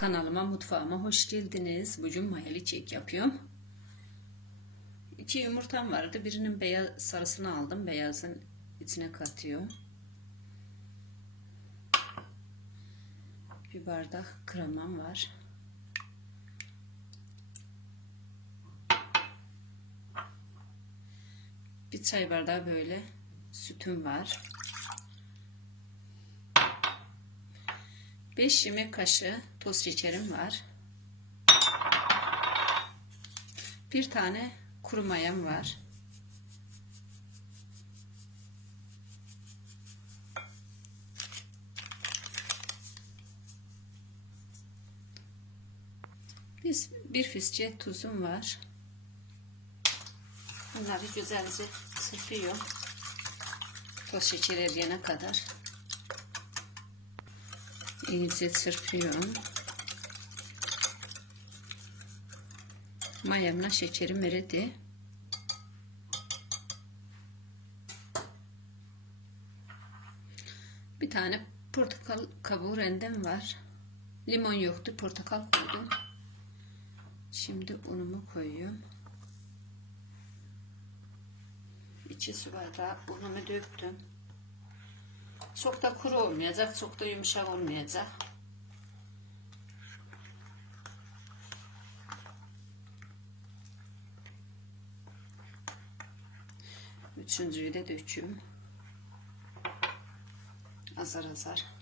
Kanalıma, mutfağıma hoş geldiniz. Bugün mayalı kek yapıyorum. İki yumurtam vardı. Birinin beyaz sarısını aldım. Beyazın içine katıyorum. Bir bardak kremam var. Bir çay bardağı böyle sütüm var. 5 yemek kaşığı toz şekerim var. Bir tane kuru mayam var. Bir, bir fisçe tuzum var. Bunları güzelce çırpıyorum. Toz şeker eriyene kadar. İyice çırpıyorum. Mayamla şekerim eridi. Bir tane portakal kabuğu rendem var. Limon yoktu. Portakal koydum. Şimdi unumu koyuyorum. İçi su bardağı unumu döktüm. Çok da kuru olmayacak, çok da yumuşak olmayacak. Üçüncüyü de döküyorum. Azar azar.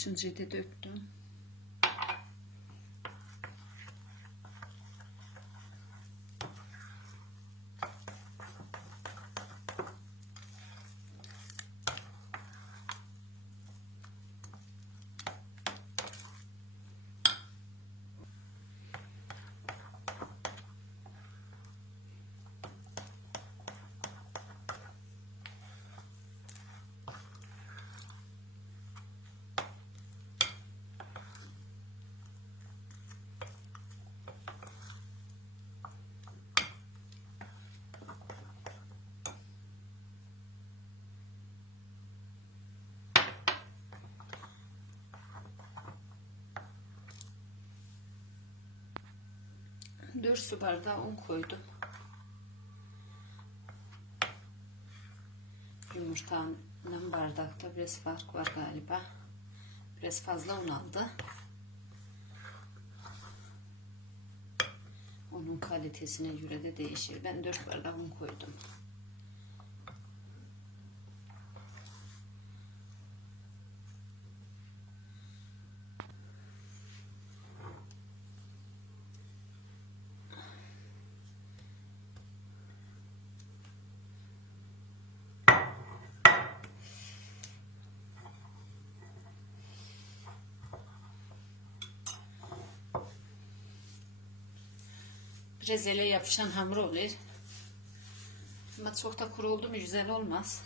сүнсрэдэд өттөн 4 su bardağı un koydum. Yumurtanın bardakta biraz fark var galiba. Biraz fazla un aldı. Unun kalitesine göre de değişir. Ben 4 bardak un koydum. Biraz ele yapışan hamur olur. Ama çok da kuru oldu mu güzel olmaz.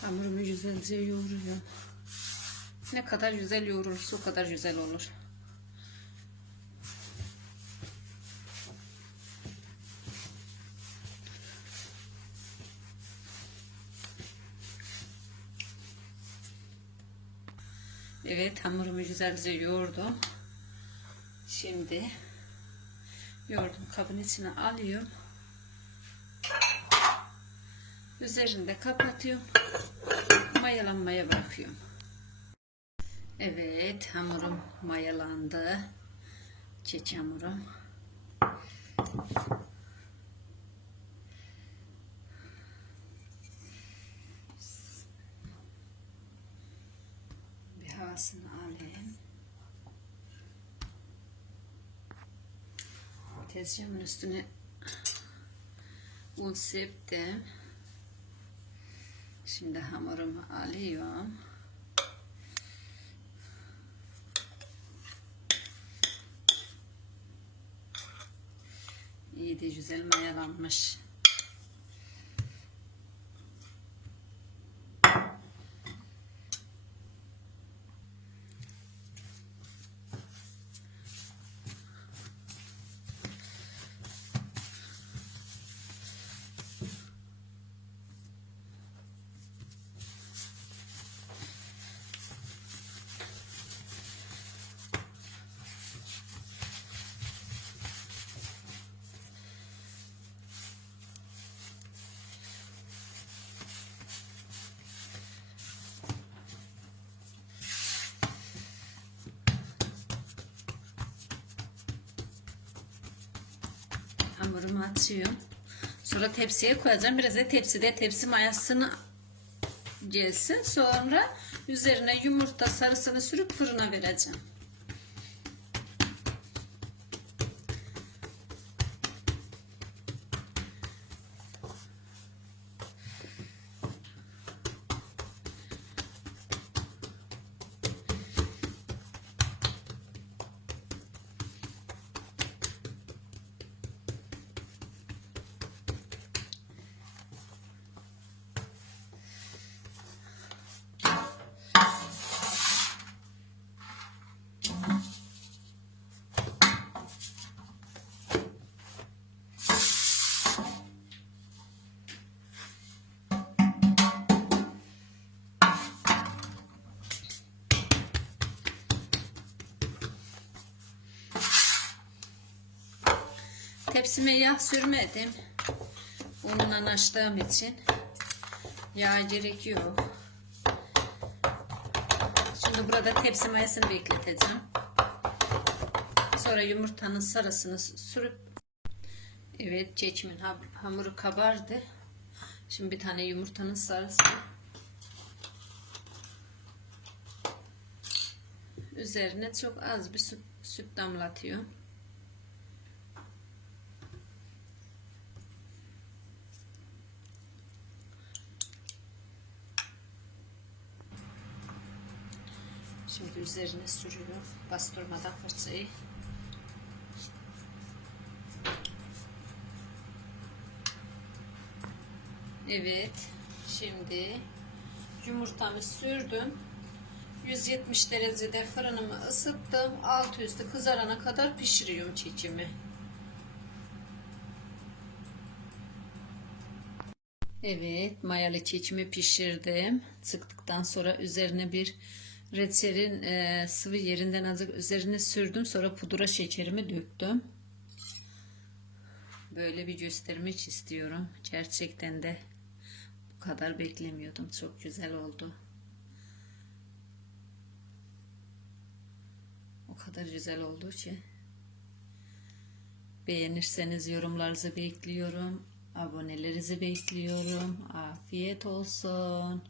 Hamurumu güzelce yoğuruyorum. Ne kadar güzel yoğurursa o kadar güzel olur. Evet hamurumu güzelce yoğurdum. Şimdi yoğurdum kabın içine alıyorum. Üzerinde kapatıyorum. Mayalanmaya bırakıyorum. Evet hamurum mayalandı. Çeç hamurum. Tezgahımın üstüne un serptim. Şimdi hamurumu alıyorum. İyi de güzel mayalanmış. Hamurumu atıyorum. Sonra tepsiye koyacağım. Biraz da tepside tepsi mayasını gelsin. Sonra üzerine yumurta sarısını sürüp fırına vereceğim. Tepsime yağ sürmedim. Unla açtığım için yağ gerekiyor. Şimdi burada tepsi mayasını bekleteceğim. Sonra yumurtanın sarısını sürüp Evet çeçimin hamuru kabardı. Şimdi bir tane yumurtanın sarısı üzerine çok az bir süt, süt damlatıyorum. Şimdi üzerine sürüyorum. Bastırmadan fırçayı. Evet. Şimdi yumurtamı sürdüm. 170 derecede fırınımı ısıttım. Alt üstü kızarana kadar pişiriyorum çekimi. Evet, mayalı çeçimi pişirdim. Sıktıktan sonra üzerine bir reçelin e, sıvı yerinden azıcık üzerine sürdüm. Sonra pudra şekerimi döktüm. Böyle bir göstermek istiyorum. Gerçekten de bu kadar beklemiyordum. Çok güzel oldu. O kadar güzel oldu ki. Beğenirseniz yorumlarınızı bekliyorum. Abonelerinizi bekliyorum. Afiyet olsun.